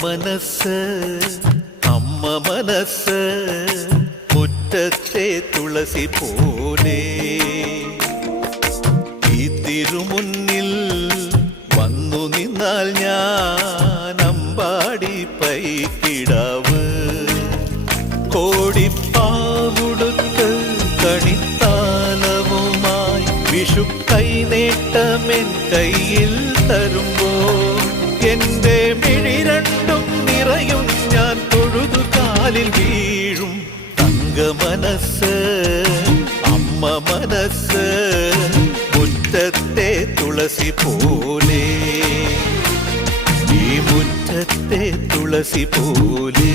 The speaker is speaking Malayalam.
മനസ്സ് അമ്മ മനസ്സ് മുറ്റത്തെ തുളസി പോലെ ഈ തിരുമുന്നിൽ വന്നു നിന്നാൽ ഞാൻ അമ്പാടി പൈക്കിടാവ് കോടിപ്പാവുടുത്ത് കണിത്താലവുമായി വിഷു കൈനേട്ടമെൻ കയ്യിൽ തരുമ്പോൾ എന്റെ മിഴി രണ്ടും നിറയും ഞാൻ തൊഴുതു കാലിൽ വീഴും തങ്ക മനസ്സ് അമ്മ മനസ്സ് മുറ്റത്തെ തുളസി പോലെ ഈ മുറ്റത്തെ തുളസി പോലെ